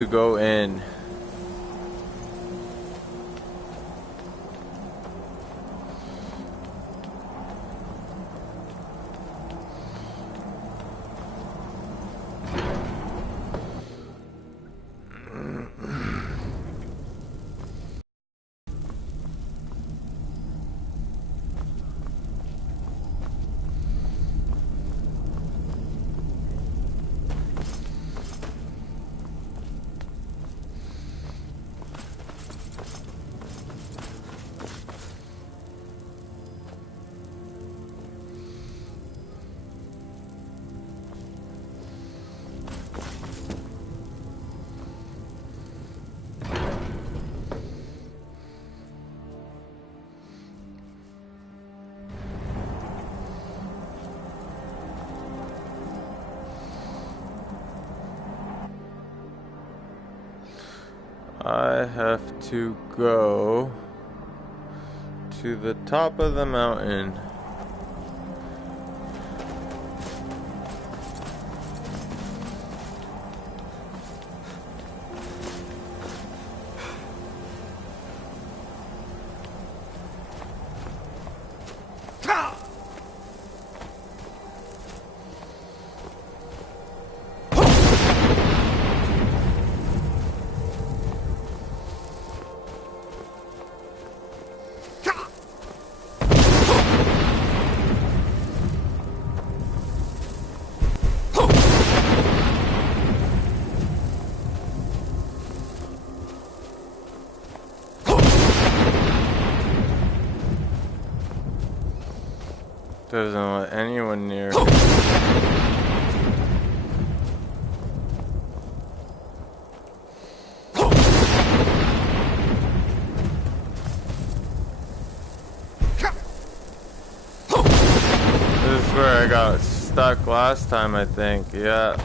to go in. I have to go to the top of the mountain. Doesn't let anyone near. This is where I got stuck last time, I think. Yeah.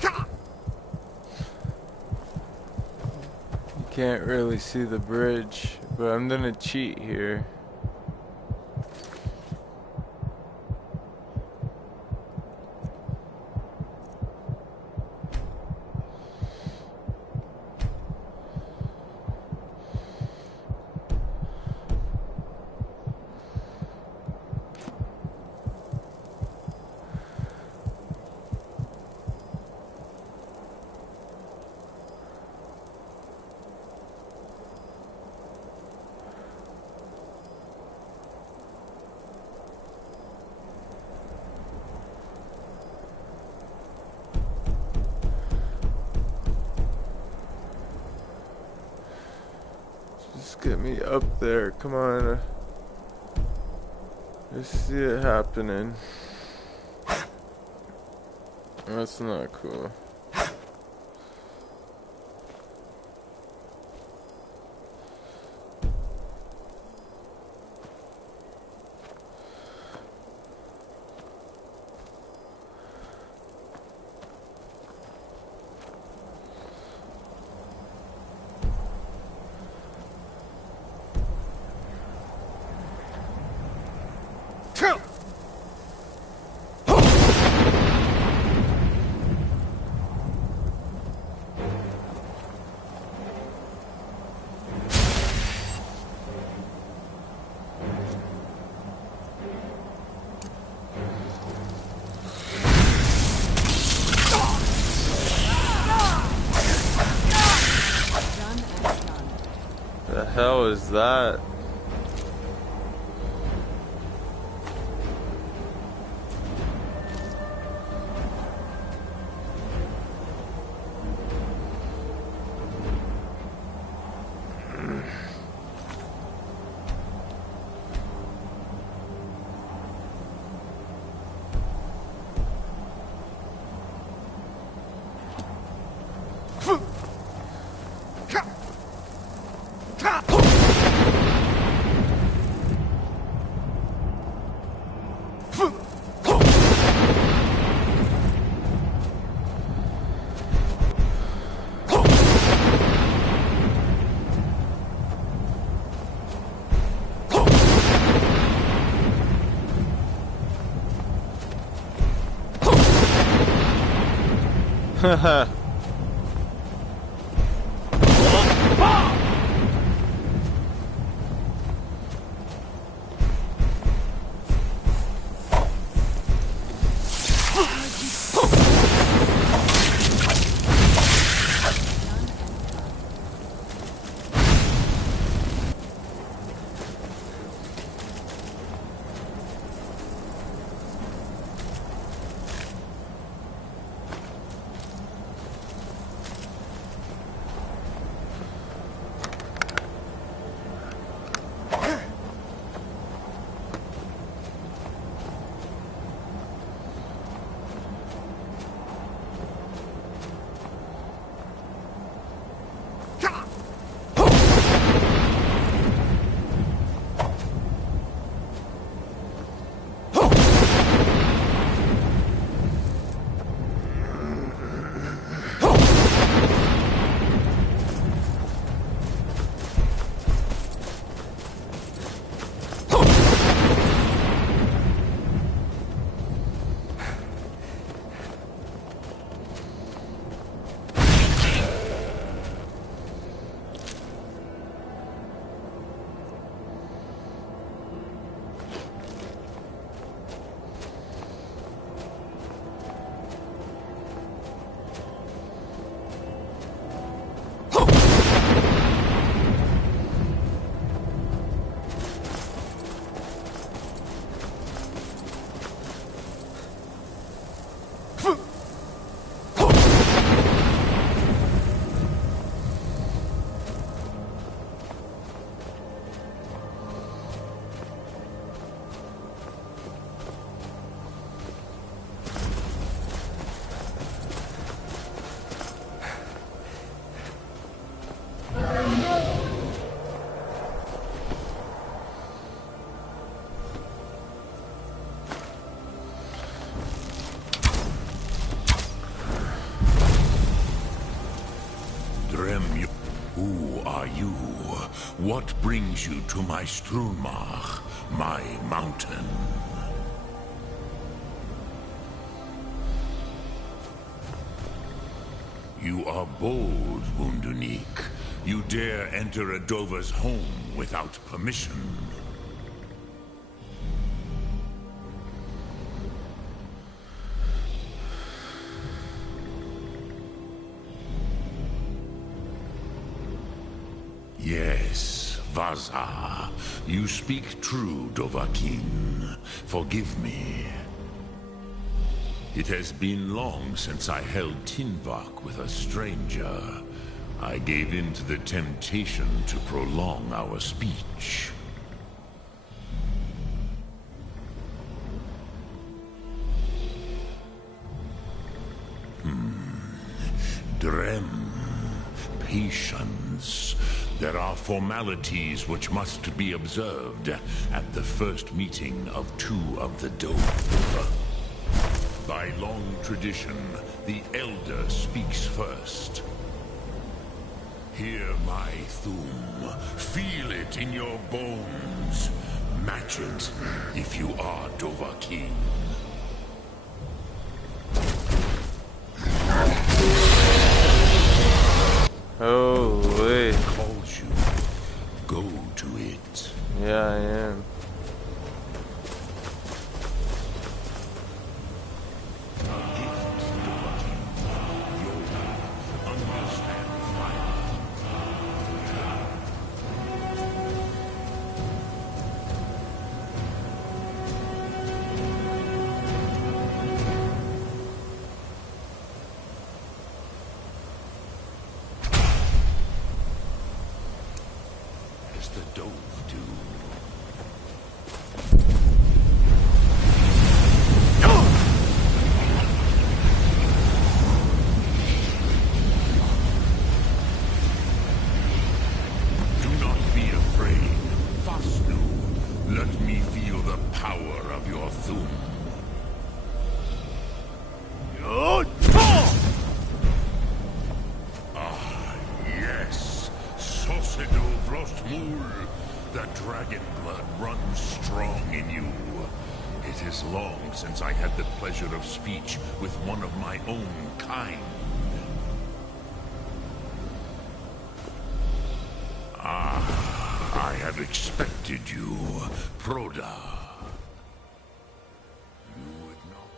You can't really see the bridge, but I'm gonna cheat here. Get me up there, come on. I see it happening. That's not cool. The hell is that? Drem, who are you? What brings you to my Strunmach, my mountain? You are bold, Wundunik. You dare enter a Dova's home without permission. Yes, Vaza. You speak true, Dovahkiin. Forgive me. It has been long since I held Tinvak with a stranger. I gave in to the temptation to prolong our speech. Drem. Patience. There are formalities which must be observed at the first meeting of two of the Dove. By long tradition, the Elder speaks first. Hear my Thum. Feel it in your bones. Match it if you are Dovahkiin. Holy. Calls you. Go to it. Yeah, I am. The Dove do. Do not be afraid. Fasnu, let me feel the power of your Thum. Ah, yes. Sosedo Vrostmul. The dragon blood runs strong in you. It is long since I had the pleasure of speech with one of my own kind. Ah, I have expected you, Proda. You would not.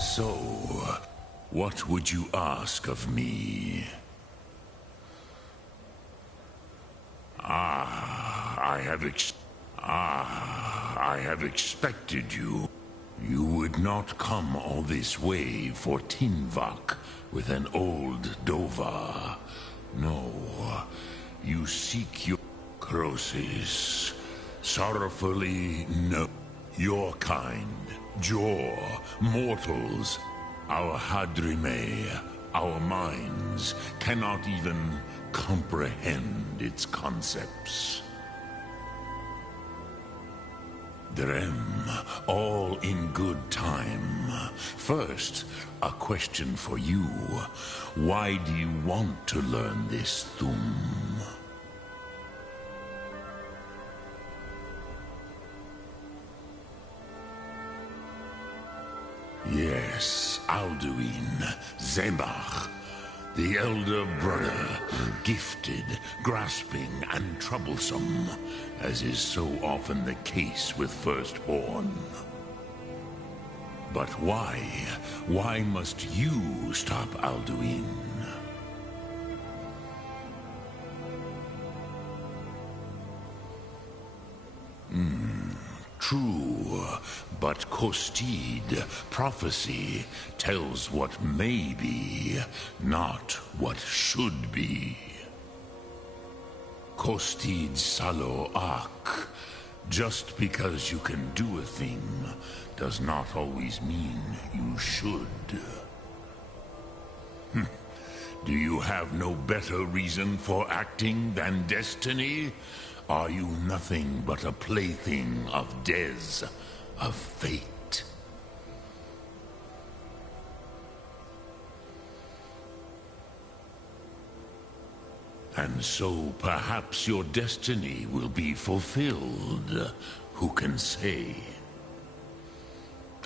So, what would you ask of me? I have expected you. You would not come all this way for Tinvak with an old Dova. No, you seek your Crosis. Sorrowfully, no. Your kind, Jor, mortals, our Hadrime, our minds, cannot even comprehend its concepts. Drem, all in good time. First, a question for you. Why do you want to learn this Thum? Yes, Alduin, Zebach, the elder brother, gifted, grasping, and troublesome, as is so often the case with firstborn. But why? Why must you stop Alduin? True, But Kostid, prophecy, tells what may be, not what should be. Kostid Salo Ak. Just because you can do a thing does not always mean you should. Do you have no better reason for acting than destiny? Are you nothing but a plaything of Des, of fate? And so perhaps your destiny will be fulfilled. Who can say?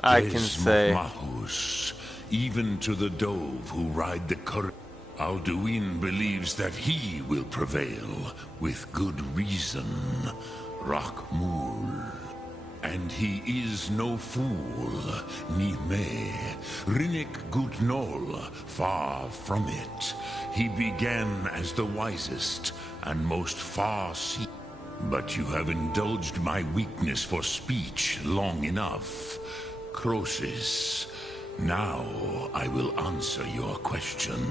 I can say. Mahus, even to the dove who ride the current. Alduin believes that he will prevail, with good reason. Rakmul. And he is no fool, Nime. Rinnik Gutnol, far from it. He began as the wisest and most far-seeing. But you have indulged my weakness for speech long enough. Croesus, now I will answer your question.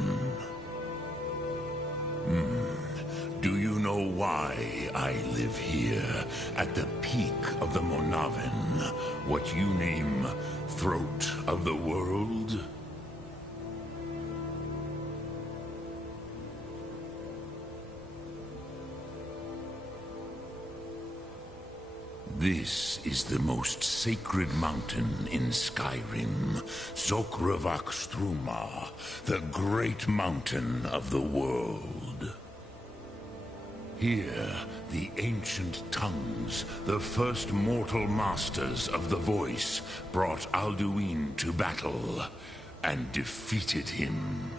Do you know why I live here, at the peak of the Monavin, what you name throat of the world? This is the most sacred mountain in Skyrim, Zokravak Struma, the great mountain of the world. Here, the ancient tongues, the first mortal masters of the voice, brought Alduin to battle and defeated him.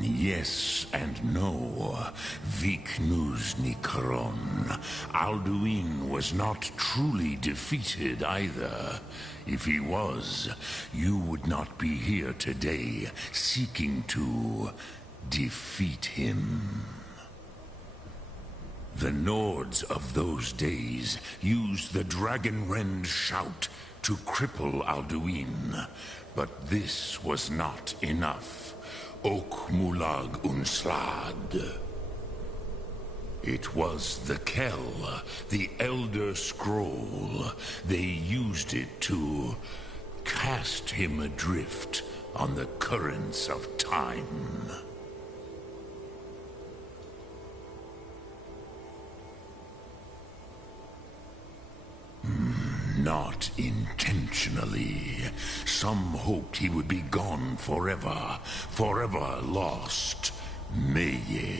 Yes and no. Viknuz Nikron. Alduin was not truly defeated either. If he was, you would not be here today seeking to defeat him. The Nords of those days used the Dragonrend shout to cripple Alduin, but this was not enough. Ok Mulag Unslad. It was the Kell, the Elder Scroll. They used it to cast him adrift on the currents of time. Not intentionally. Some hoped he would be gone forever, forever lost. Meye.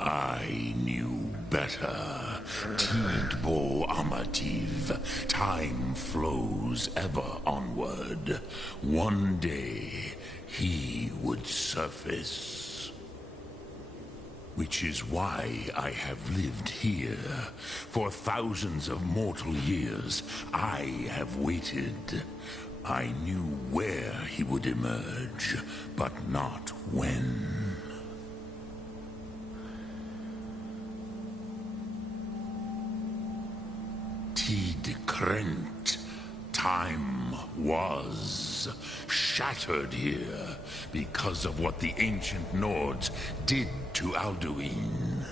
I knew better. Tidbo Amativ. Time flows ever onward. One day, he would surface. Which is why I have lived here. For thousands of mortal years, I have waited. I knew where he would emerge, but not when. Tid Krent. Time was shattered here because of what the ancient Nords did to Alduin.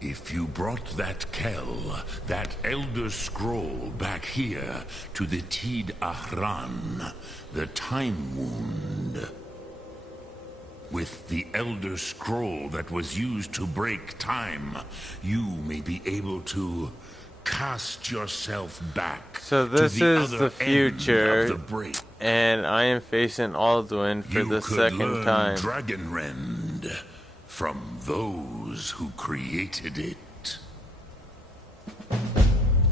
If you brought that Kell, that Elder Scroll back here to the Tid Ahran, the Time Wound, with the Elder Scroll that was used to break time, you may be able to cast yourself back. So this is the future, the and I am facing Alduin for the second time. Dragonrend from those who created it.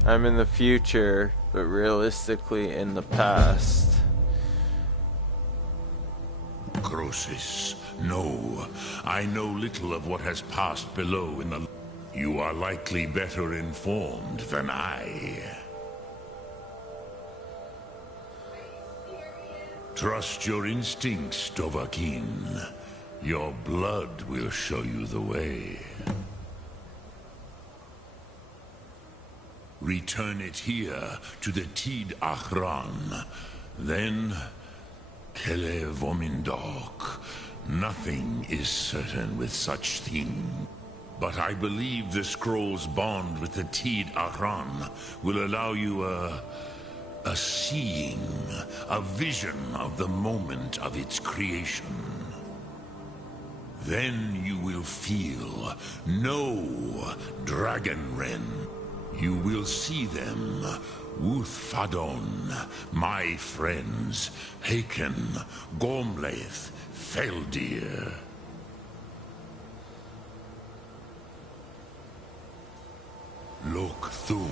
I'm in the future, but realistically in the past. Croesus, no. I know little of what has passed below in the... You are likely better informed than I. Trust your instincts, Dovahkiin. Your blood will show you the way. Return it here to the Tid Achran. Then, Kele Vomindok. Nothing is certain with such thing. But I believe the scroll's bond with the Tid Achran will allow you a seeing, a vision of the moment of its creation. Then you will feel no Dragonren. You will see them, Wuthfadon, my friends, Haken, Gormlaith, Feldir. Lokthum.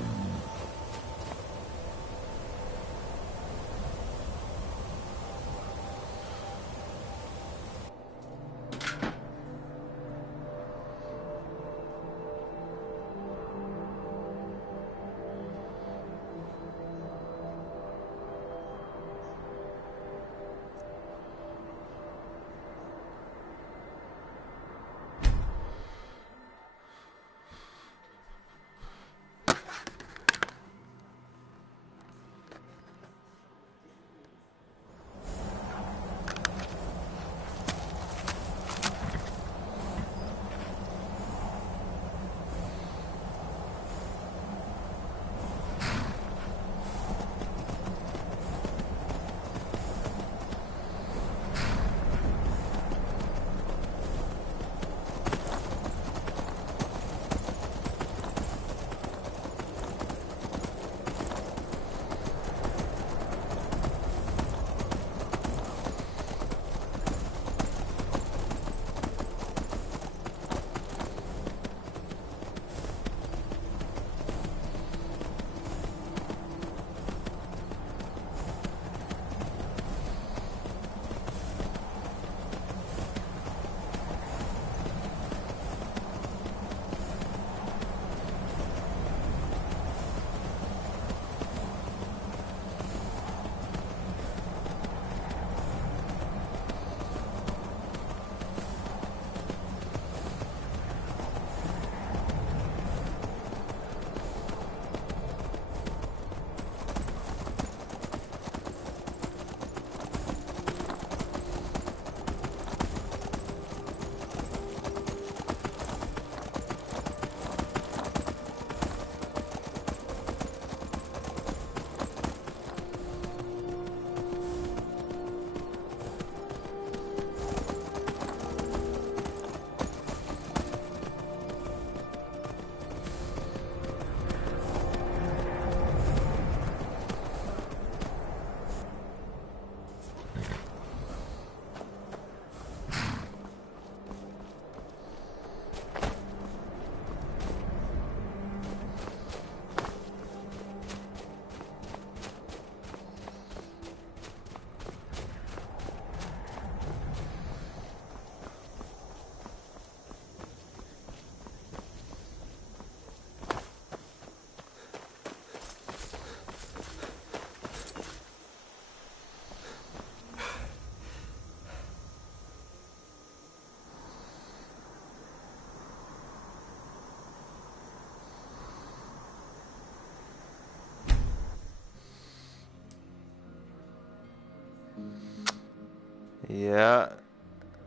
Yeah,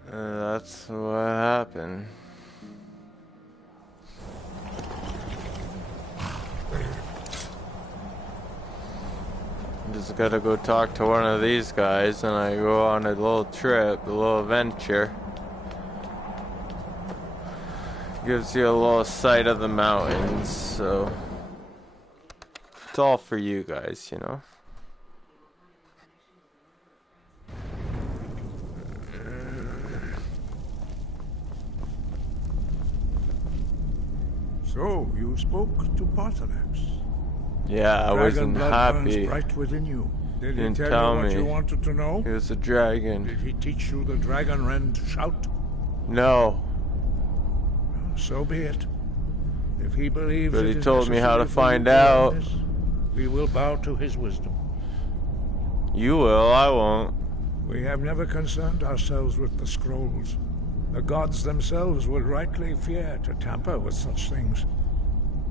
that's what happened. Just gotta go talk to one of these guys, and I go on a little trip, a little adventure. Gives you a little sight of the mountains, so it's all for you guys, you know. So, you spoke to Paarthurnax. Yeah, I wasn't happy. Right within you. Did he Didn't tell tell you what me. you wanted to know? He was a dragon. Did he teach you the Dragonren to shout? No. So be it. If he believes But it he is told me how to necessary for you find to learn out. this, we will bow to his wisdom. You will, I won't. We have never concerned ourselves with the scrolls. The gods themselves would rightly fear to tamper with such things.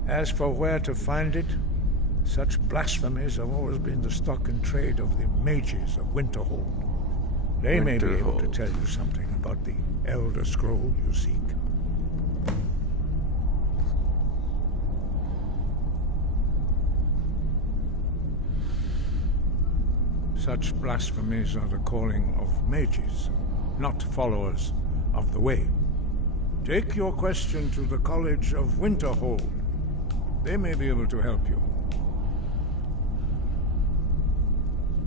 As for where to find it, such blasphemies have always been the stock and trade of the mages of Winterhold. They may be able to tell you something about the Elder Scroll you seek. Such blasphemies are the calling of mages, not followers of the Way. Take your question to the College of Winterhold. They may be able to help you.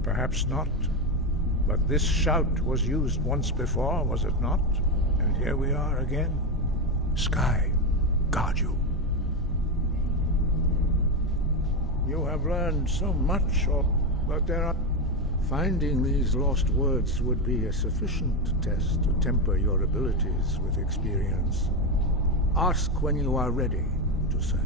Perhaps not, but this shout was used once before, was it not? And here we are again. Sky, guard you. You have learned so much, but there are... Finding these lost words would be a sufficient test to temper your abilities with experience. Ask when you are ready to search.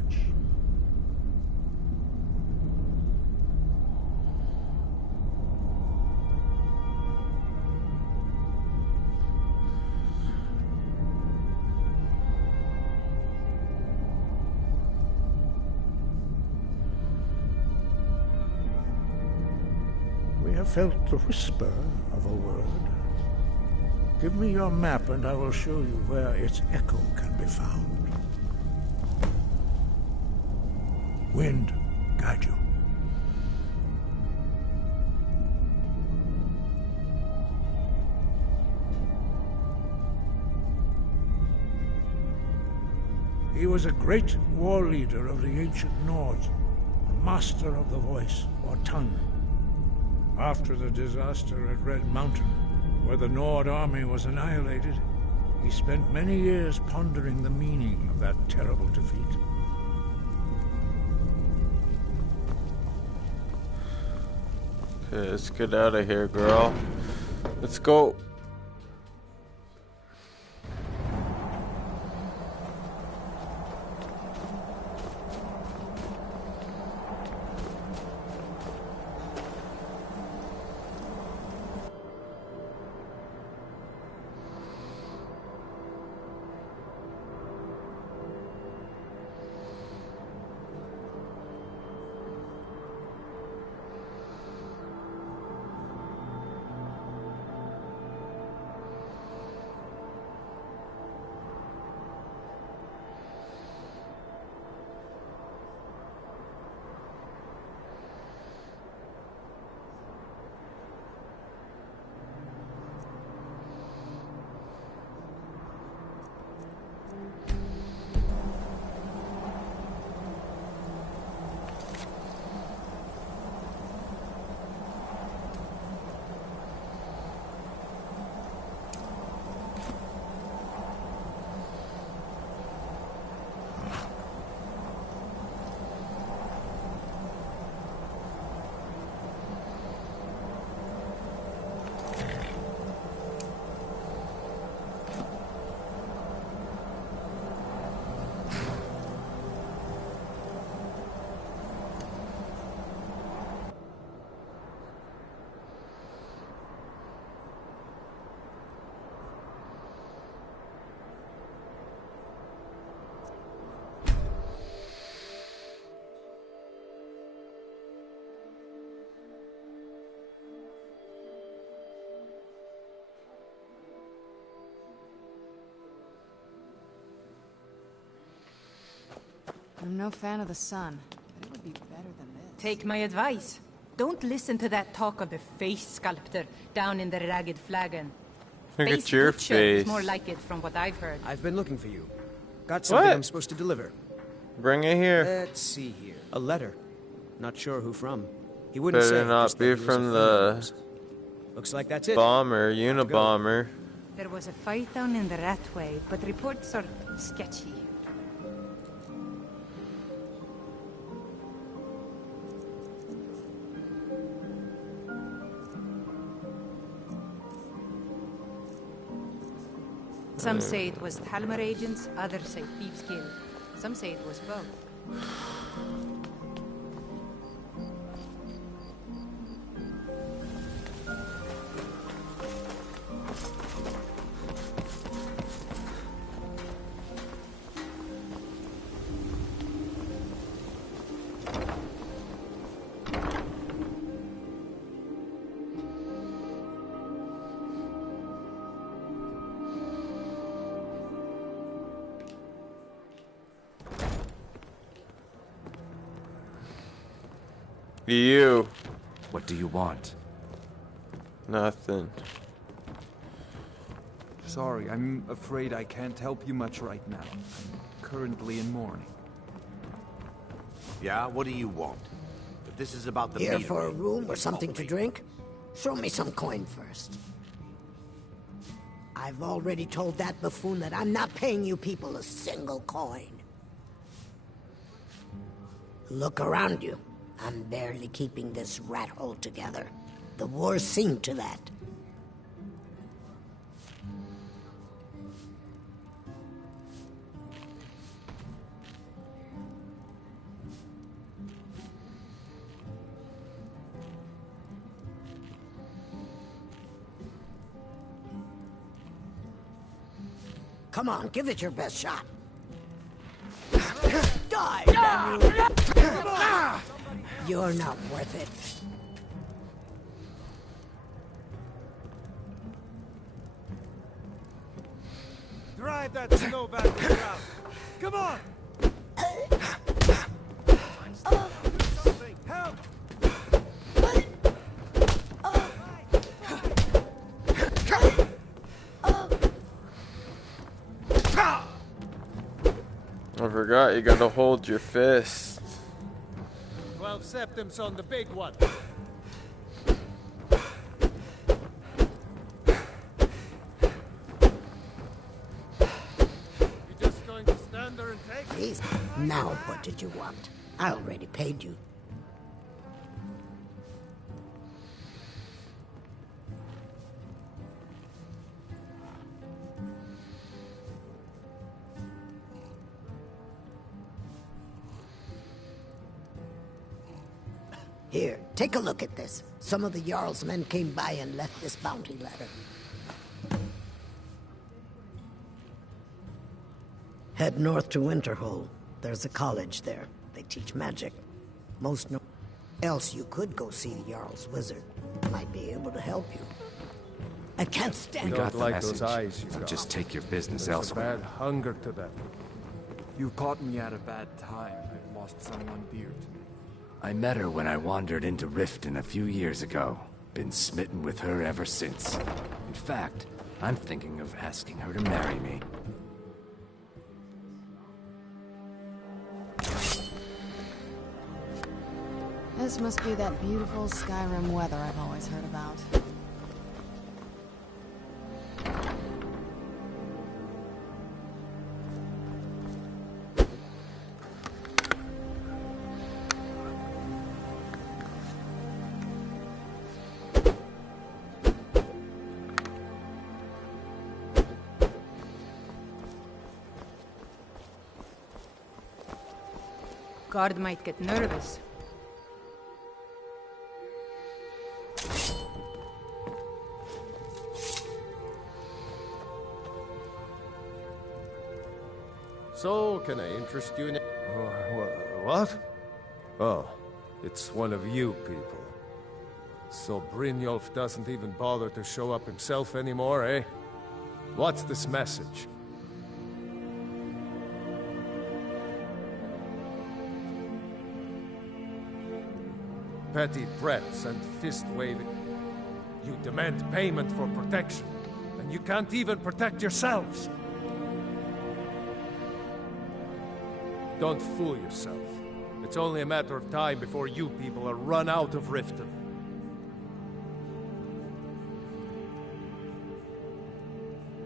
We have felt the whisper of a word. Give me your map and I will show you where its echo can be found. Wind, guide you. He was a great war leader of the ancient Nords, a master of the voice, or tongue. After the disaster at Red Mountain, where the Nord army was annihilated, he spent many years pondering the meaning of that terrible defeat. Okay, let's get out of here, girl. Let's go. I'm no fan of the sun, but it would be better than this. Take my advice. Don't listen to that talk of the face sculptor down in the ragged flagon. Look Face at your butcher face. is more like it from what I've heard. I've been looking for you. Got something What? I'm supposed to deliver. Bring it here. Let's see here. A letter. Not sure who from. He wouldn't Better say. not just that be he was a from friend the of ours. Looks like that's it. bomber, Unabomber. There was a fight down in the Ratway, but reports are sketchy. Some say it was Talmor agents, others say Thieves Guild. Some say it was both. You. What do you want? Nothing. Sorry, I'm afraid I can't help you much right now. I'm currently in mourning. Yeah, what do you want? If this is about the Here meter, for a room or something to drink? Show me some coin first. I've already told that buffoon that I'm not paying you people a single coin. Look around you. I'm barely keeping this rat hole together. The war's seen to that. Come on, give it your best shot. Die, damn you! You're not worth it. Drive that snow back to the ground. Come on! Something. Help! I forgot you gotta hold your fist. 12 septims on the big one. You just going to stand there and take it? Please. Now, what did you want? I already paid you. Here, take a look at this. Some of the Jarl's men came by and left this bounty letter. Head north to Winterhold. There's a college there. They teach magic. Most know. Else you could go see the Jarl's wizard. Might be able to help you. I can't stand We got the like message. those eyes you So got. just take your business There's a elsewhere. bad hunger to them. You caught me at a bad time. I've lost someone dear to me. I met her when I wandered into Riften a few years ago. Been smitten with her ever since. In fact, I'm thinking of asking her to marry me. This must be that beautiful Skyrim weather I've always heard about. Guard might get nervous. So, can I interest you in it? What? Oh, it's one of you people. So Brynjolf doesn't even bother to show up himself anymore, eh? What's this message? Petty threats and fist-waving. You demand payment for protection, and you can't even protect yourselves. Don't fool yourself. It's only a matter of time before you people are run out of Riften.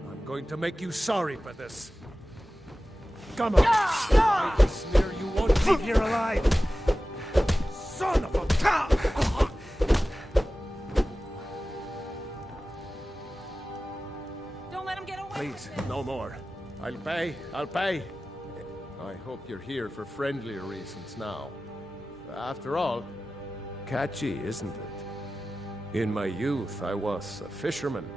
I'm going to make you sorry for this. Come on! Make a smear you won't leave here alive! Son of a... Don't let him get away. Please, no more. I'll pay. I hope you're here for friendlier reasons now. After all, catchy, isn't it? In my youth, I was a fisherman.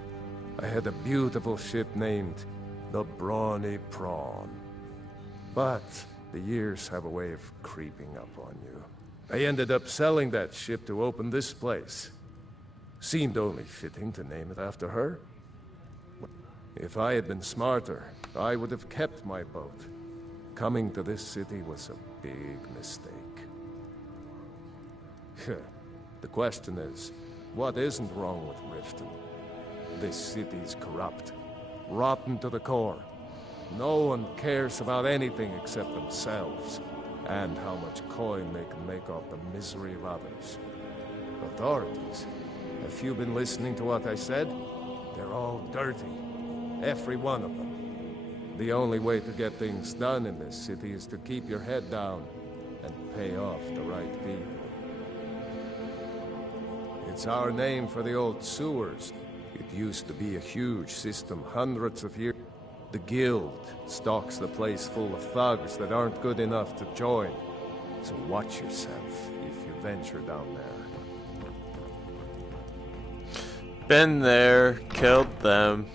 I had a beautiful ship named the Brawny Prawn. But the years have a way of creeping up on you. I ended up selling that ship to open this place. Seemed only fitting to name it after her. If I had been smarter, I would have kept my boat. Coming to this city was a big mistake. The question is, what isn't wrong with Riften? This city's corrupt, rotten to the core. No one cares about anything except themselves, and how much coin they can make off the misery of others. Authorities, have you been listening to what I said? They're all dirty. Every one of them. The only way to get things done in this city is to keep your head down and pay off the right people. It's our name for the old sewers. It used to be a huge system hundreds of years. The guild stocks the place full of thugs that aren't good enough to join. So watch yourself if you venture down there. Been there, killed them.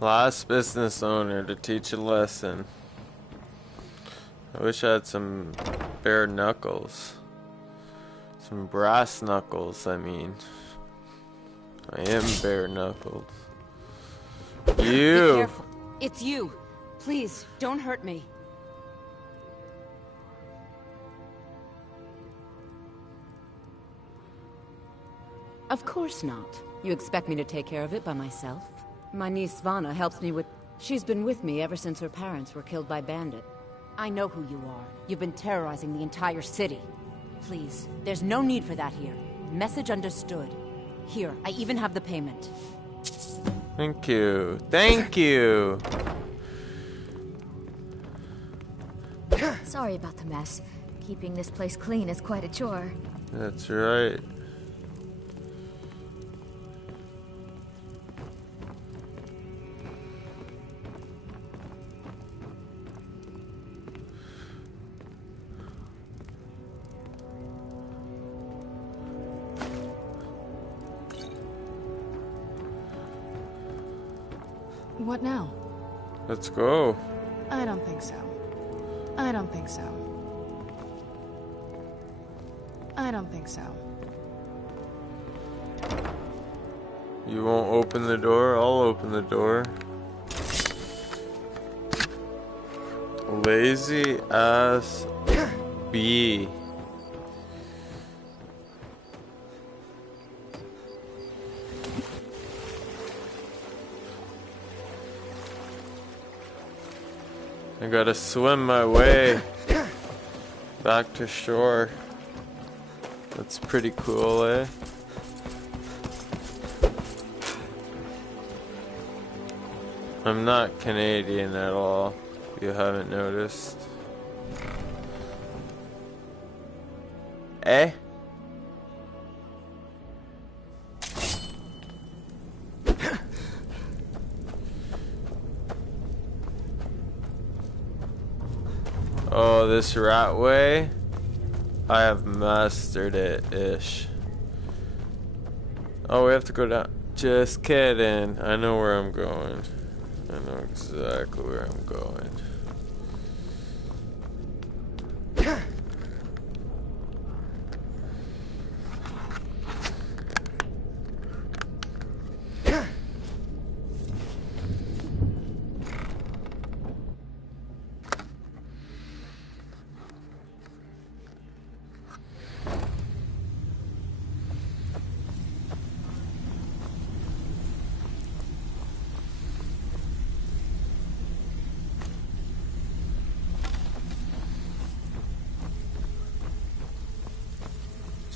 Last business owner to teach a lesson. I wish I had some bare knuckles. Some brass knuckles, I mean. I am bare knuckled. Be You! careful. It's you. Please, don't hurt me. Of course not. You expect me to take care of it by myself? My niece Svana helps me with... She's been with me ever since her parents were killed by bandit. I know who you are. You've been terrorizing the entire city. Please, there's no need for that here. Message understood. Here, I even have the payment. Thank you. Thank you! Sorry about the mess. Keeping this place clean is quite a chore. That's right. What now? Let's go. I don't think so. I don't think so. I don't think so. You won't open the door? I'll open the door. Lazy ass bee. I gotta swim my way back to shore. That's pretty cool, eh? I'm not Canadian at all, if you haven't noticed. Eh? Oh, this rat way? I have mastered it-ish. Oh, we have to go down. Just kidding. I know where I'm going. I know exactly where I'm going.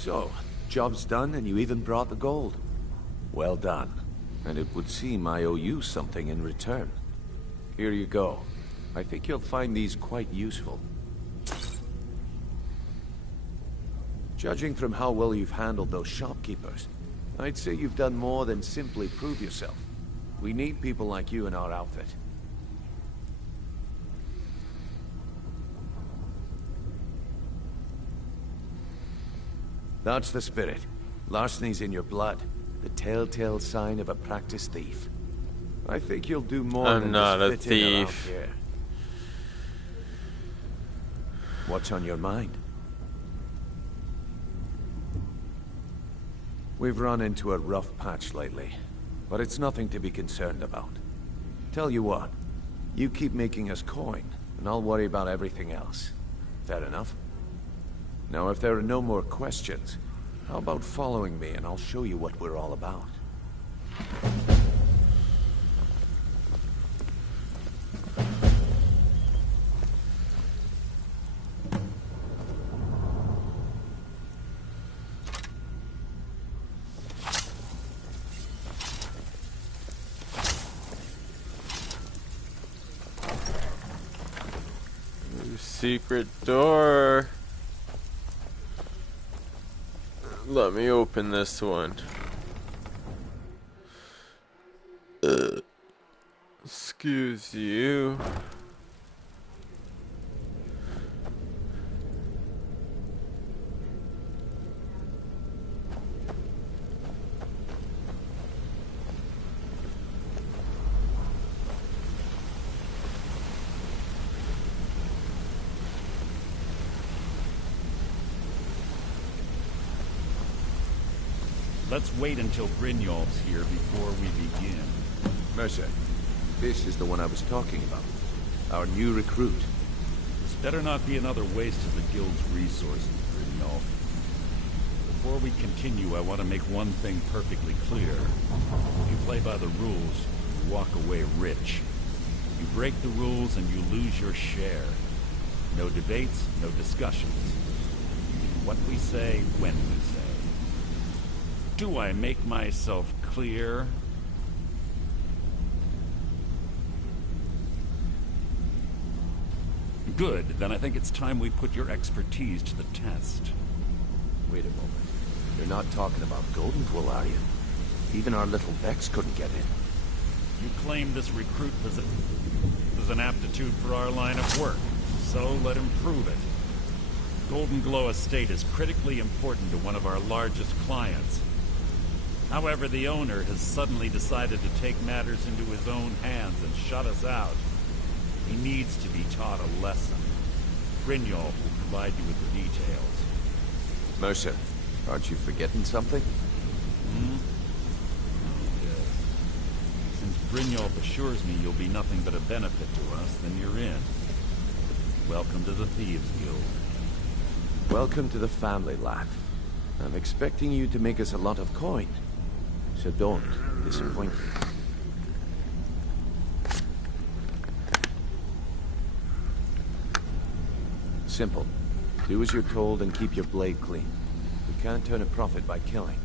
So, job's done and you even brought the gold. Well done. And it would seem I owe you something in return. Here you go. I think you'll find these quite useful. Judging from how well you've handled those shopkeepers, I'd say you've done more than simply prove yourself. We need people like you in our outfit. That's the spirit. Larceny's in your blood. The telltale sign of a practiced thief. I think you'll do more I'm than not a just fit in around thief. here. What's on your mind? We've run into a rough patch lately, but it's nothing to be concerned about. Tell you what, you keep making us coin, and I'll worry about everything else. Fair enough? Now, if there are no more questions, how about following me and I'll show you what we're all about? Secret door. Let me open this one. Excuse you. Let's wait until Brynjolf's here before we begin. Mercer, this is the one I was talking about. Our new recruit. This better not be another waste of the guild's resources, Brynjolf. Before we continue, I want to make one thing perfectly clear. If you play by the rules, you walk away rich. You break the rules and you lose your share. No debates, no discussions. What we say, when we say. Do I make myself clear? Good, then I think it's time we put your expertise to the test. Wait a moment. You're not talking about Goldenglow, are you? Even our little Vex couldn't get in. You claim this recruit possesses an aptitude for our line of work, so let him prove it. Goldenglow Estate is critically important to one of our largest clients. However, the owner has suddenly decided to take matters into his own hands and shut us out. He needs to be taught a lesson. Brynjolf will provide you with the details. Mercer, aren't you forgetting something? Hmm? Oh, yes. Since Brynjolf assures me you'll be nothing but a benefit to us, then you're in. Welcome to the Thieves Guild. Welcome to the family, lad. I'm expecting you to make us a lot of coin. So don't disappoint me. Simple. Do as you're told and keep your blade clean. We can't turn a profit by killing.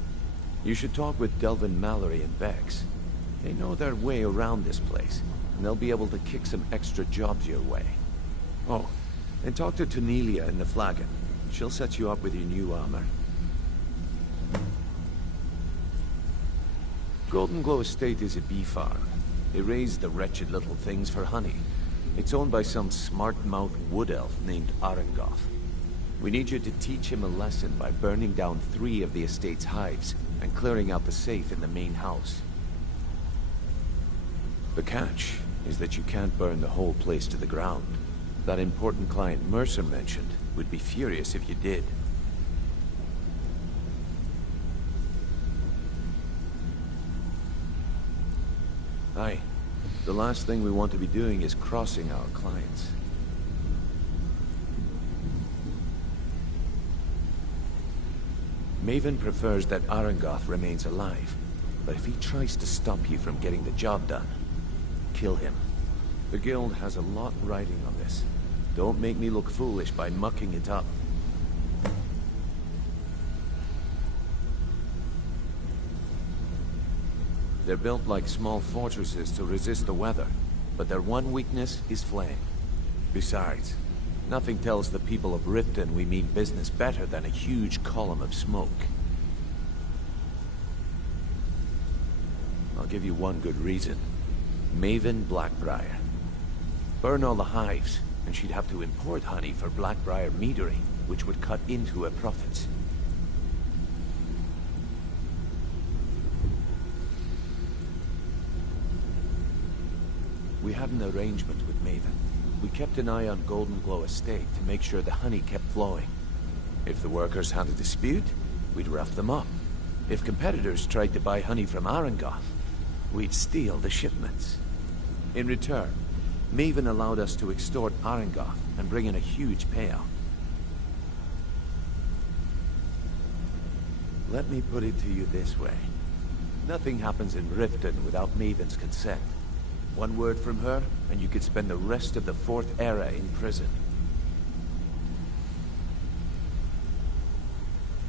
You should talk with Delvin Mallory and Vex. They know their way around this place, and they'll be able to kick some extra jobs your way. Oh, and talk to Tonelia in the Flagon. She'll set you up with your new armor. Goldenglow Estate is a bee farm. They raise the wretched little things for honey. It's owned by some smart-mouthed wood elf named Arengoth. We need you to teach him a lesson by burning down 3 of the estate's hives and clearing out the safe in the main house. The catch is that you can't burn the whole place to the ground. That important client Mercer mentioned would be furious if you did. Aye. The last thing we want to be doing is crossing our clients. Maven prefers that Arengoth remains alive, but if he tries to stop you from getting the job done, kill him. The guild has a lot riding on this. Don't make me look foolish by mucking it up. They're built like small fortresses to resist the weather, but their one weakness is flame. Besides, nothing tells the people of Riften we mean business better than a huge column of smoke. I'll give you one good reason. Maven Blackbriar. Burn all the hives, and she'd have to import honey for Blackbriar meadery, which would cut into her profits. We had an arrangement with Maven. We kept an eye on Golden Glow Estate to make sure the honey kept flowing. If the workers had a dispute, we'd rough them up. If competitors tried to buy honey from Arangoth, we'd steal the shipments. In return, Maven allowed us to extort Arangoth and bring in a huge payout. Let me put it to you this way. Nothing happens in Riften without Maven's consent. One word from her, and you could spend the rest of the Fourth Era in prison.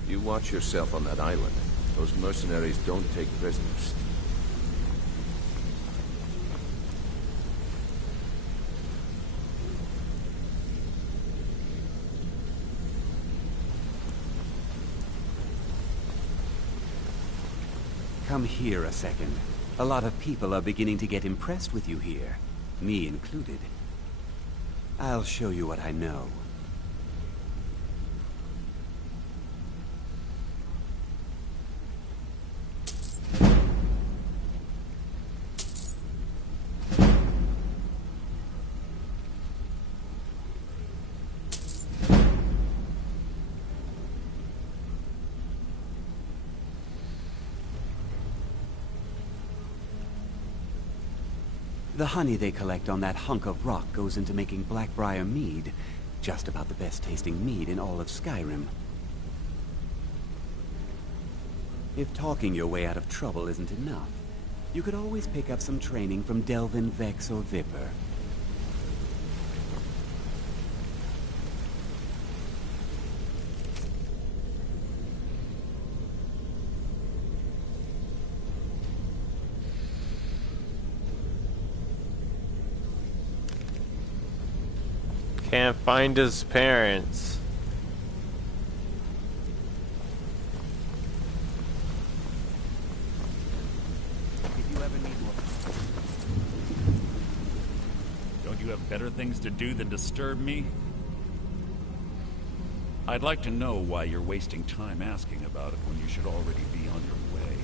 You watch yourself on that island. Those mercenaries don't take prisoners. Come here a second. A lot of people are beginning to get impressed with you here, me included. I'll show you what I know. The honey they collect on that hunk of rock goes into making Blackbriar mead. Just about the best tasting mead in all of Skyrim. If talking your way out of trouble isn't enough, you could always pick up some training from Delvin, Vex, or Viper. Can't find his parents. If you ever need more... Don't you have better things to do than disturb me? I'd like to know why you're wasting time asking about it when you should already be on your way.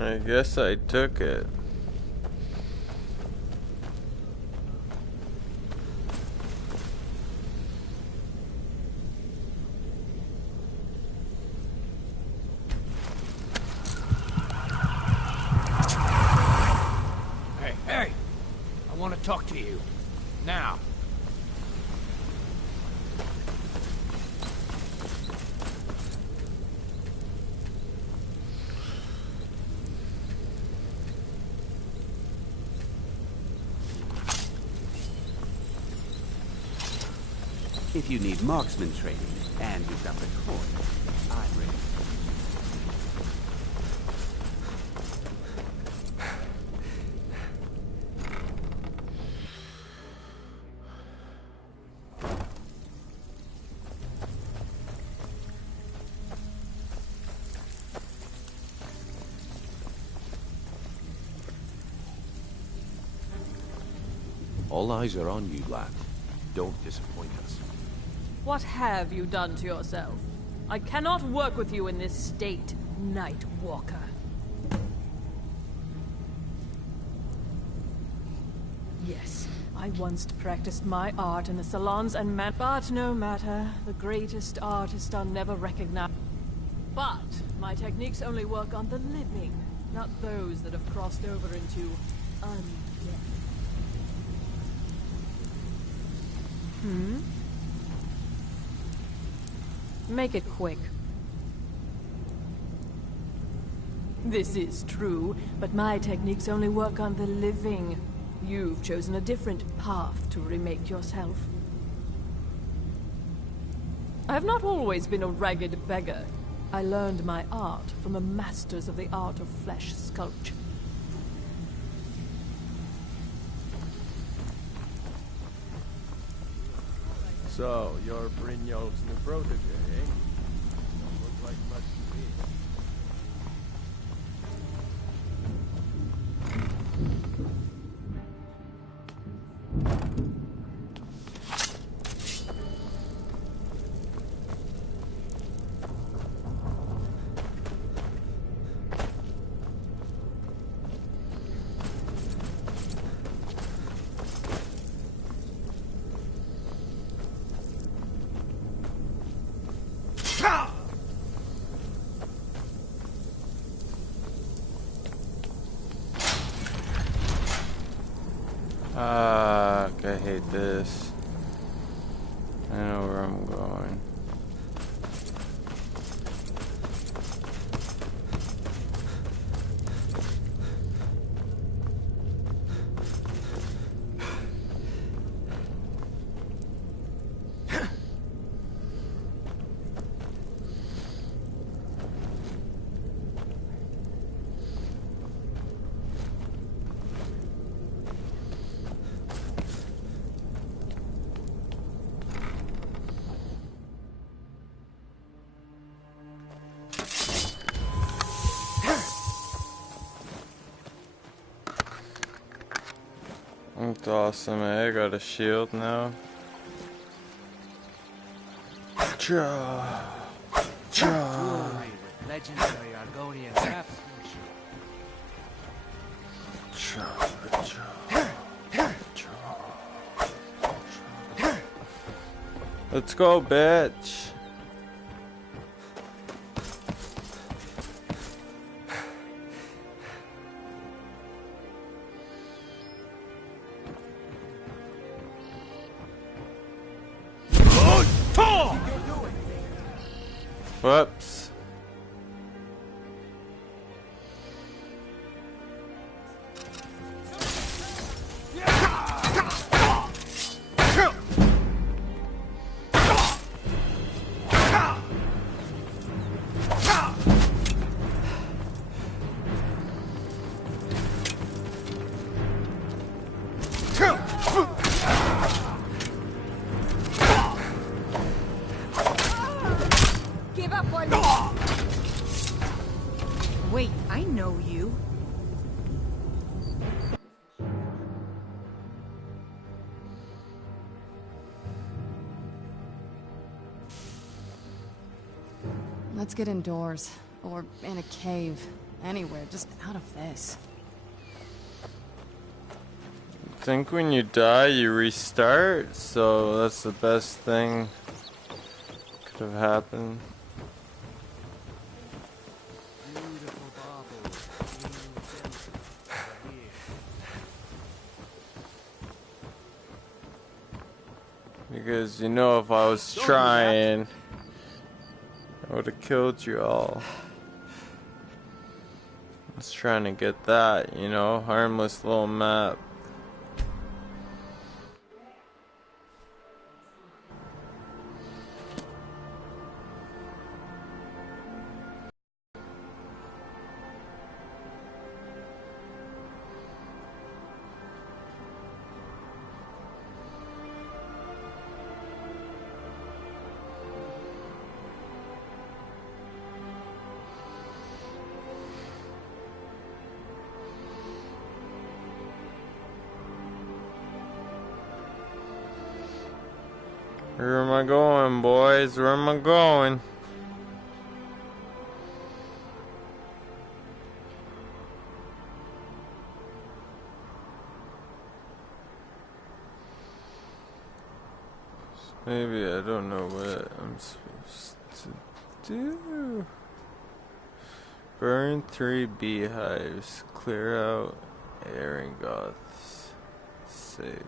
I guess I took it. Hey! I want to talk to you. Now. If you need marksman training, and you've got the coin, I'm ready. All eyes are on you, lad. Don't disappoint us. What have you done to yourself? I cannot work with you in this state, Night Walker. Yes, I once practiced my art in the salons and but no matter, the greatest artists are never recognized. But my techniques only work on the living, not those that have crossed over into undead. Make it quick. This is true, but my techniques only work on the living. You've chosen a different path to remake yourself. I have not always been a ragged beggar. I learned my art from the masters of the art of flesh sculpture. So, you're Brynjolf's new protege, eh? Don't look like much to me. I hate this. I know where I'm going. That's awesome, I got a shield now. Cha! Cha! Legendary Argonian craftsmanship. Cha! Let's go, bitch! Whoops. Wait, I know you. Let's get indoors. Or in a cave. Anywhere, just out of this. I think when you die, you restart, so that's the best thing could have happened. Because, you know, if I was trying, I would have killed you all. I was trying to get that, you know, harmless little map. Where am I going, boys? Where am I going? Maybe I don't know what I'm supposed to do. Burn 3 beehives. Clear out Aringoths. Safe.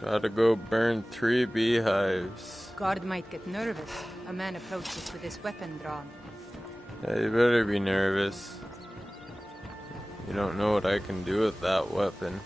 Gotta go burn 3 beehives. Guard might get nervous. A man approaches with his weapon drawn. Yeah, you better be nervous. You don't know what I can do with that weapon.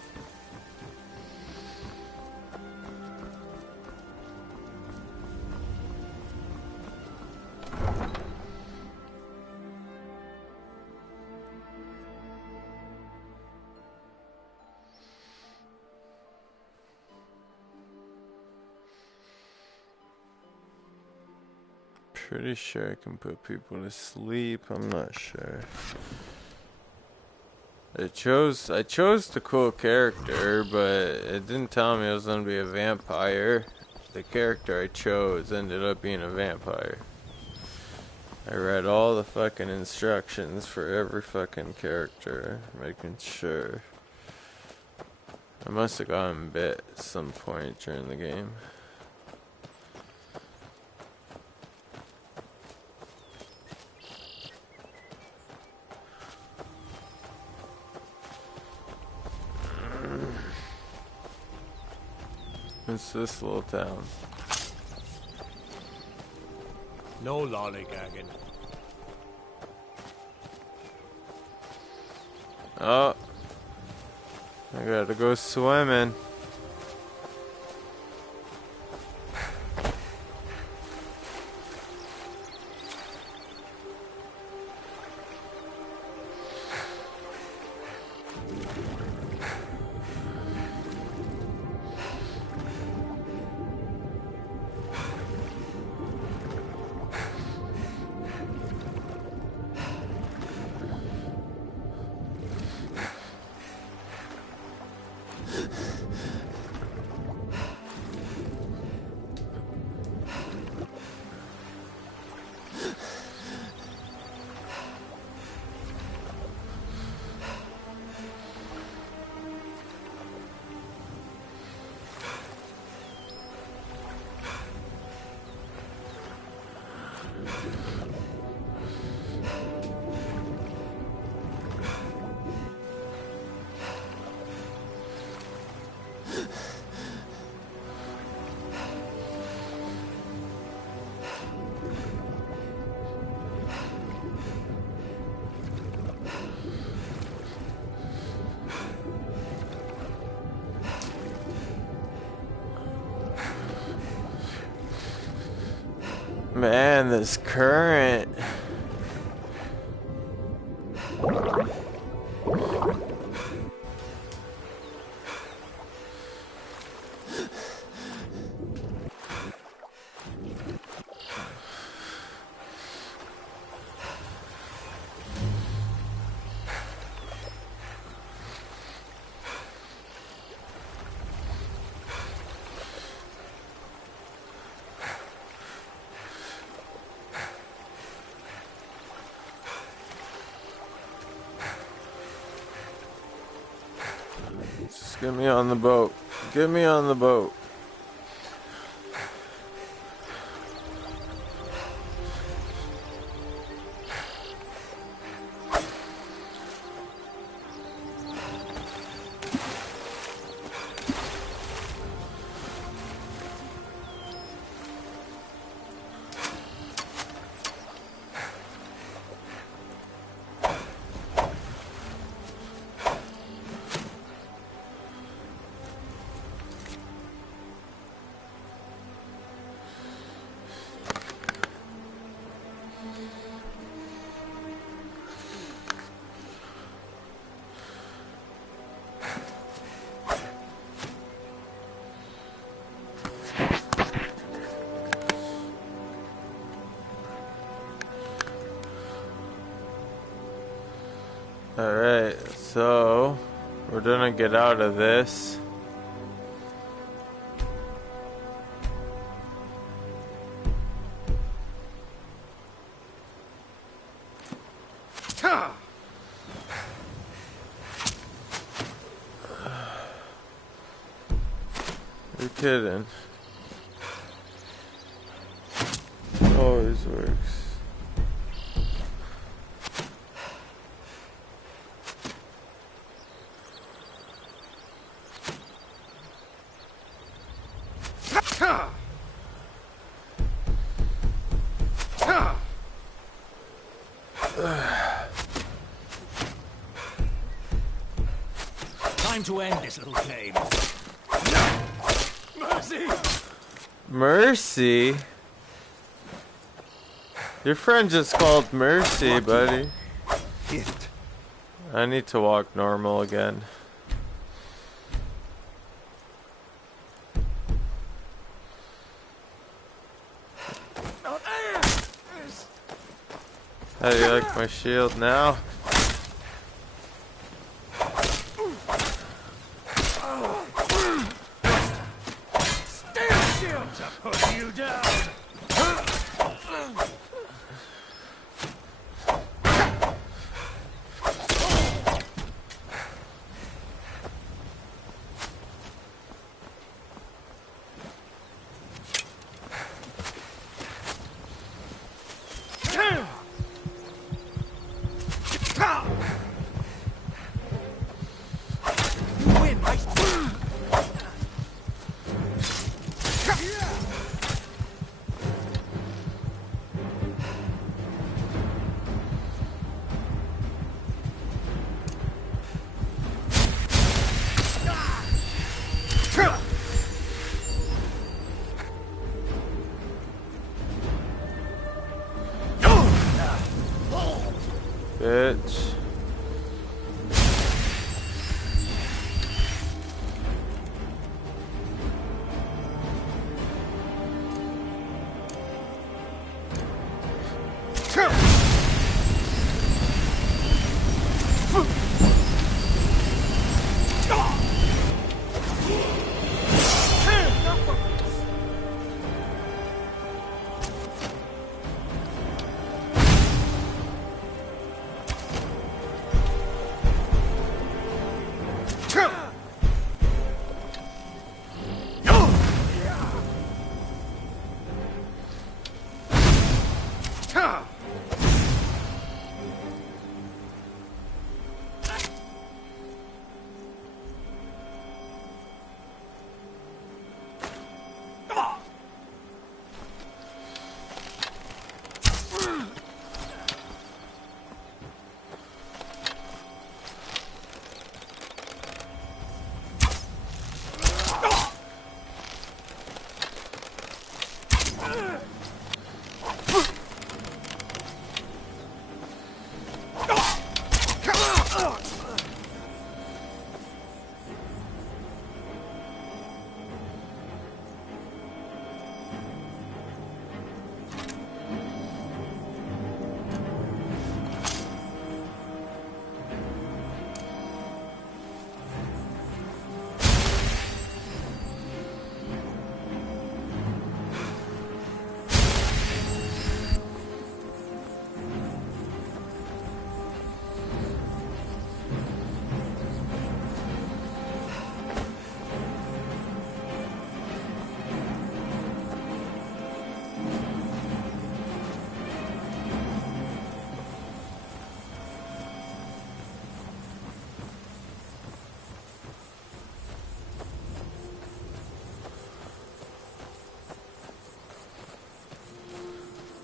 Pretty sure I can put people to sleep. I'm not sure. I chose the cool character, but it didn't tell me I was gonna be a vampire. The character I chose ended up being a vampire. I read all the fucking instructions for every fucking character, making sure. I must have gotten bit at some point during the game. It's this little town. No lollygagging. Oh, I gotta go swimming. Man, this current. Get me on the boat. Get me on the boat. Alright, so we're gonna get out of this. You're kidding. Always works. Time to end this little game. Mercy! Mercy? Your friend just called Mercy, buddy. I need to walk normal again. How do you like my shield now? Put you down. Bitch.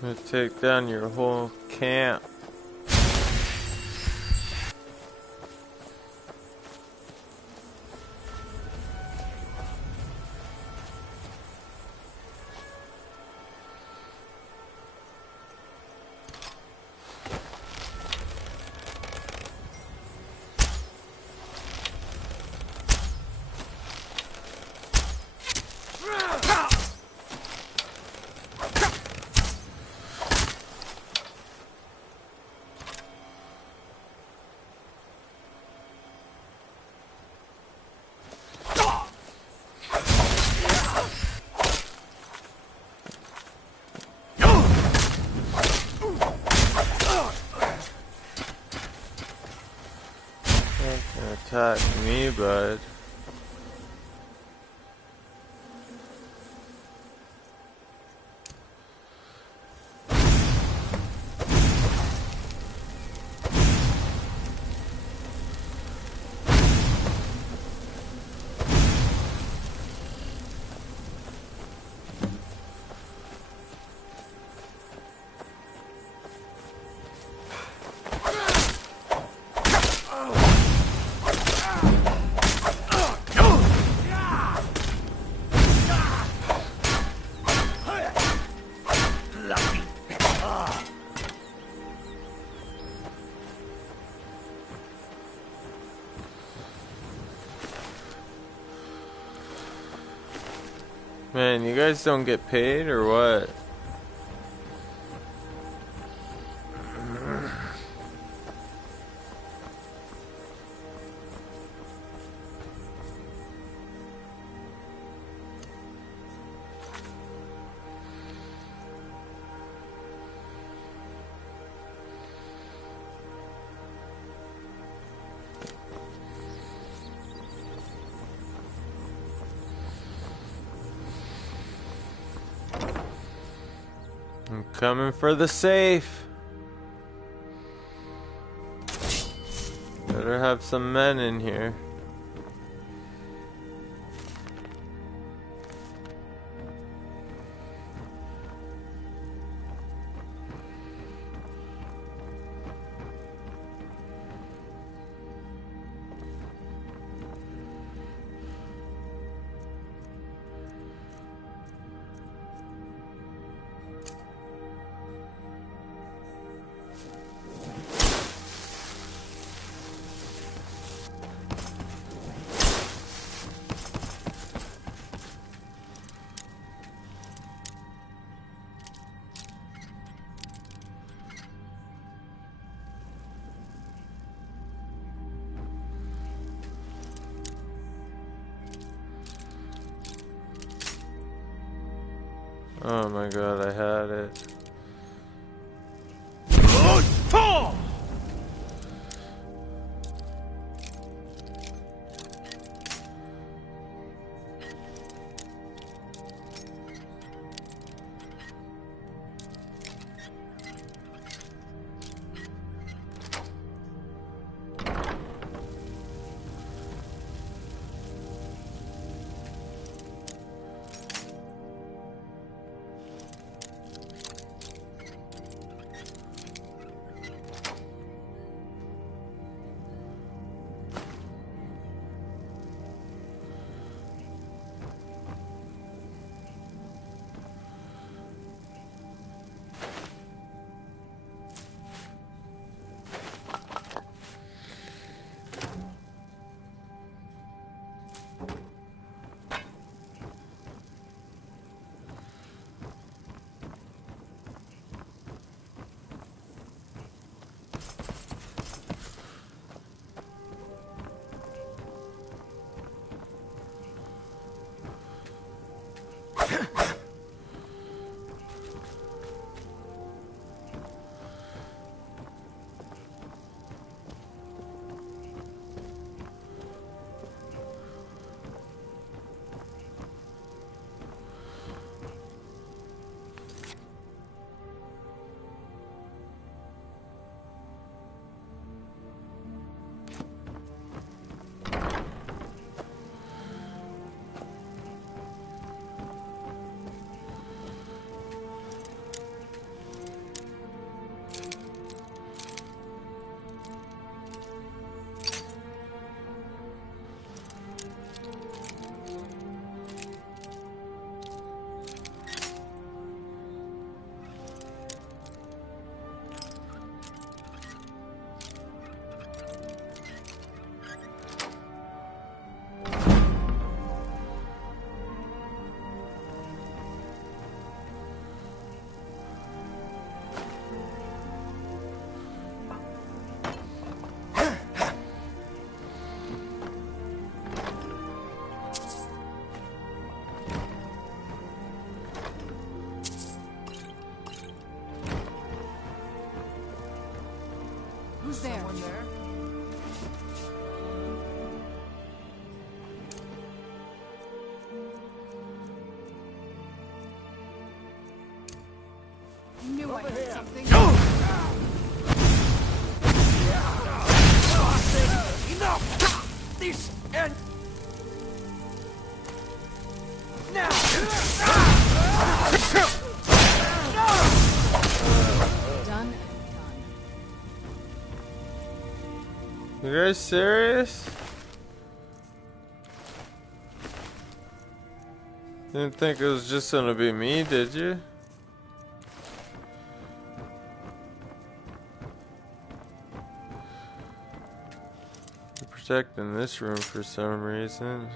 I'm gonna take down your whole camp. Attack me, bud. Man, you guys don't get paid or what? I'm coming for the safe. Better have some men in here. Oh my god, I had it. one there. Knew I heard something. Enough! This end now! Done. You guys serious? Didn't think it was just gonna be me, did you? You're protecting this room for some reason.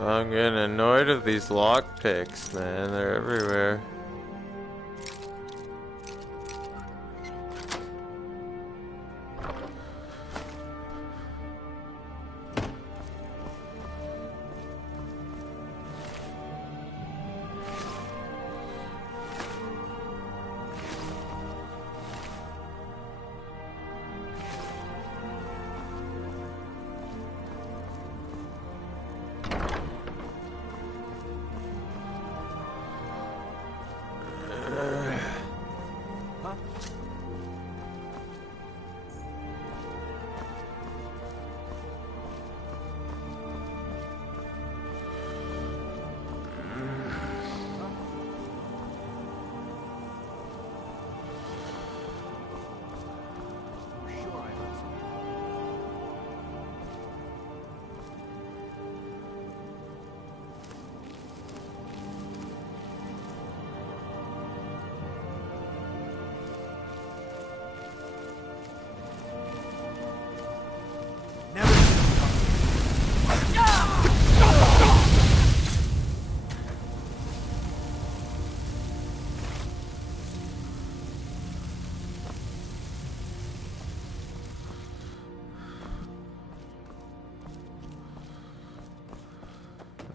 I'm getting annoyed of these lockpicks, man. They're everywhere.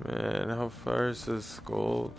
Man, how far is this gold?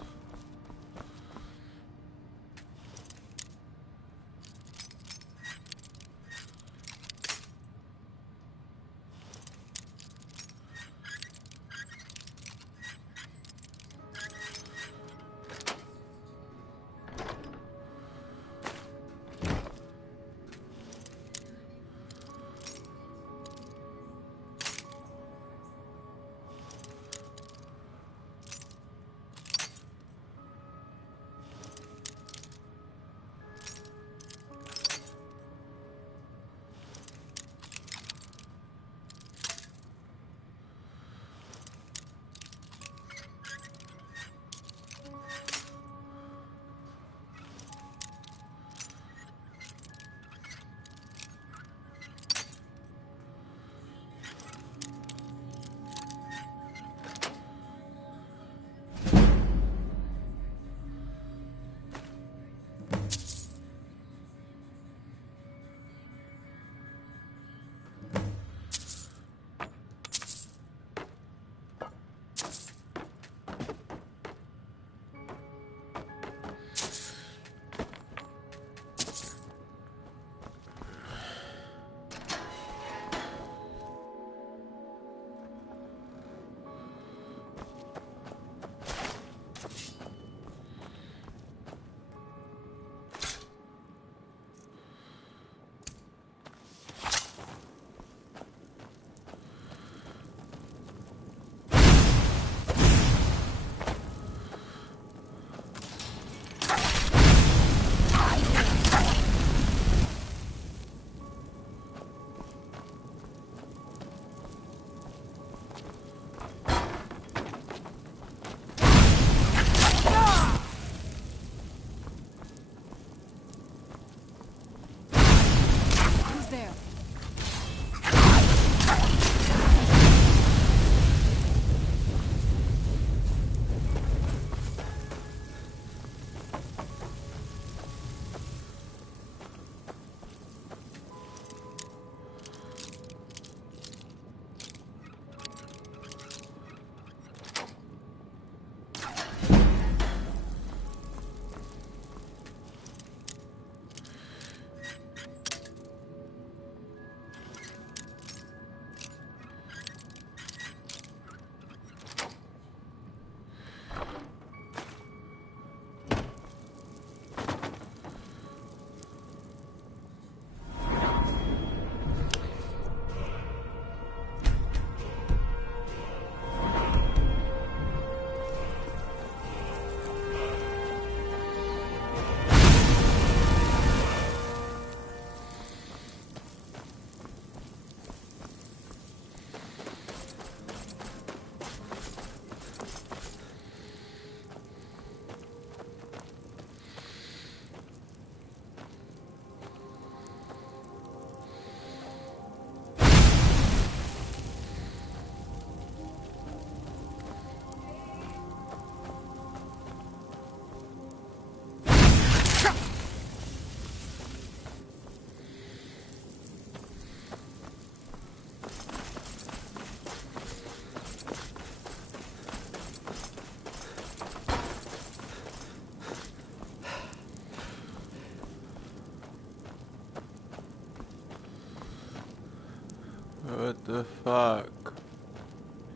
What the fuck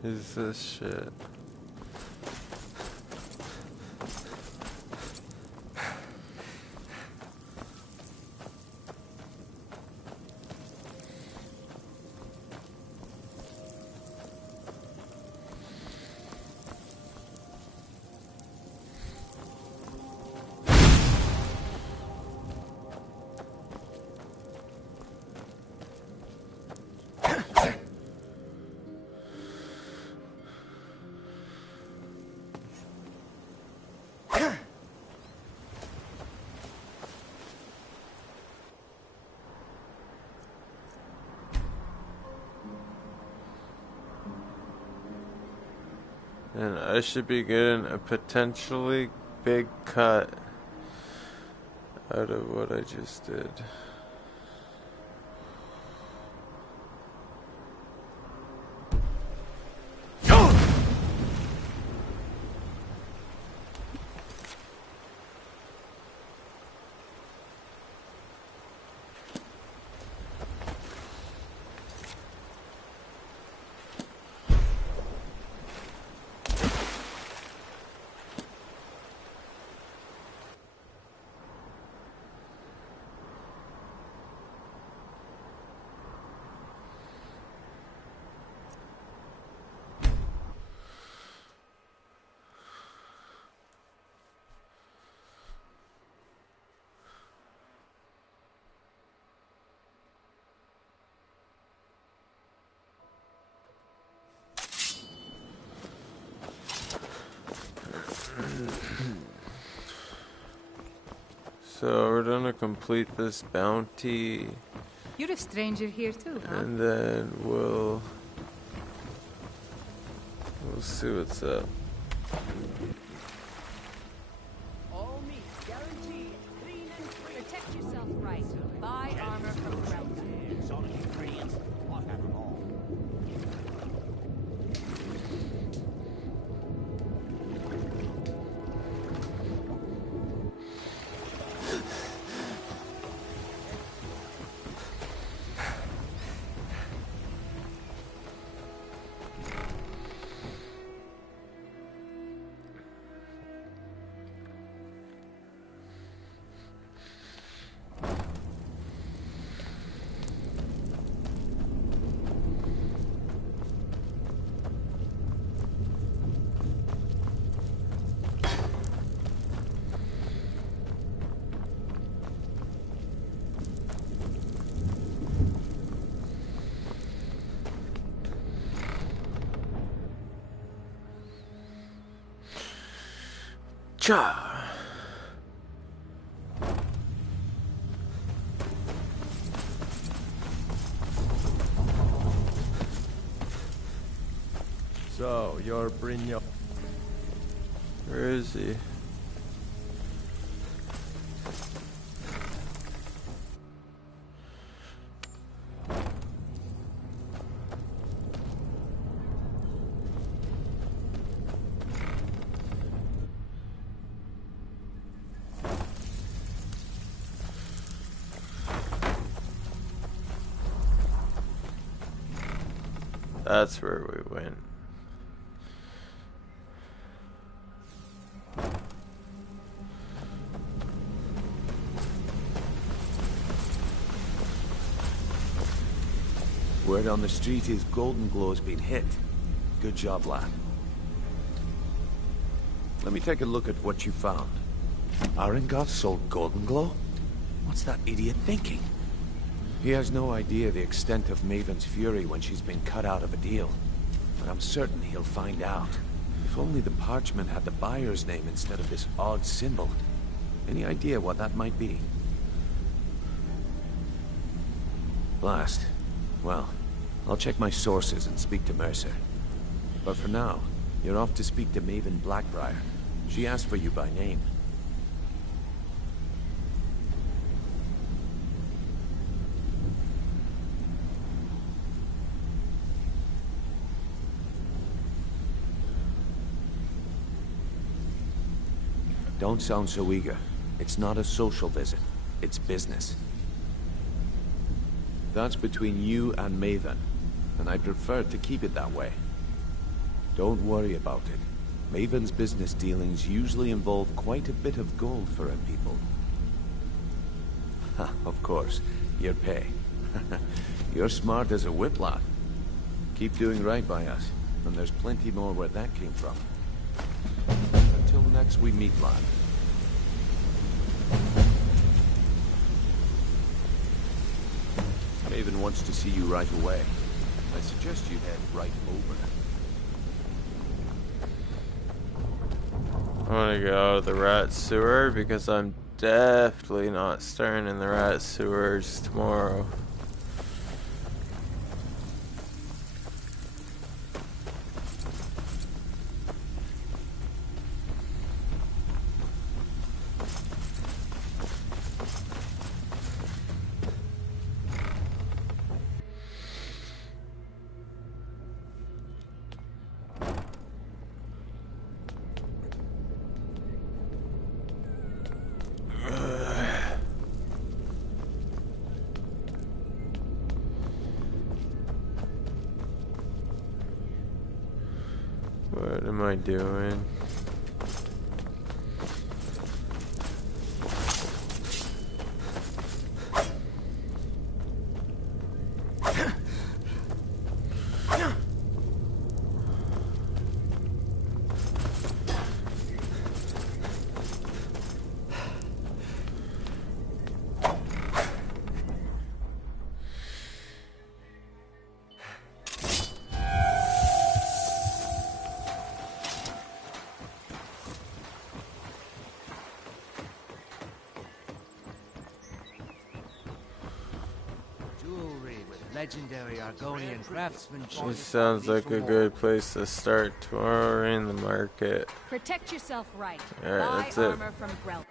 is this shit? And I should be getting a potentially big cut out of what I just did. So we're gonna complete this bounty. You're a stranger here too, huh? And then we'll see what's up. All meat guaranteed, clean and free. Protect yourself right. Buy armor from Grelka. Solid ingredients. I'll have them all. Cha. So, you're Brynjolf. Where is he? That's where we went. Word on the street is Golden Glow's been hit. Good job, lad. Let me take a look at what you found. Arengoth sold Golden Glow? What's that idiot thinking? He has no idea the extent of Maven's fury when she's been cut out of a deal. But I'm certain he'll find out. If only the parchment had the buyer's name instead of this odd symbol. Any idea what that might be? Blast. Well, I'll check my sources and speak to Mercer. But for now, you're off to speak to Maven Blackbriar. She asked for you by name. Don't sound so eager. It's not a social visit. It's business. That's between you and Maven. and I prefer to keep it that way. Don't worry about it. Maven's business dealings usually involve quite a bit of gold for her people. Of course, your pay. You're smart as a whip, lad. Keep doing right by us, and there's plenty more where that came from. Until next we meet, lad. Maven wants to see you right away. I suggest you head right over. I want to get out of the rat sewer because I'm definitely not starting in the rat sewers tomorrow. What am I doing? Legendary Argonian craftsmanship. This sounds like a good place to start tomorrow in the market. Protect yourself right. Alright, Buy that's it. armor from Grell.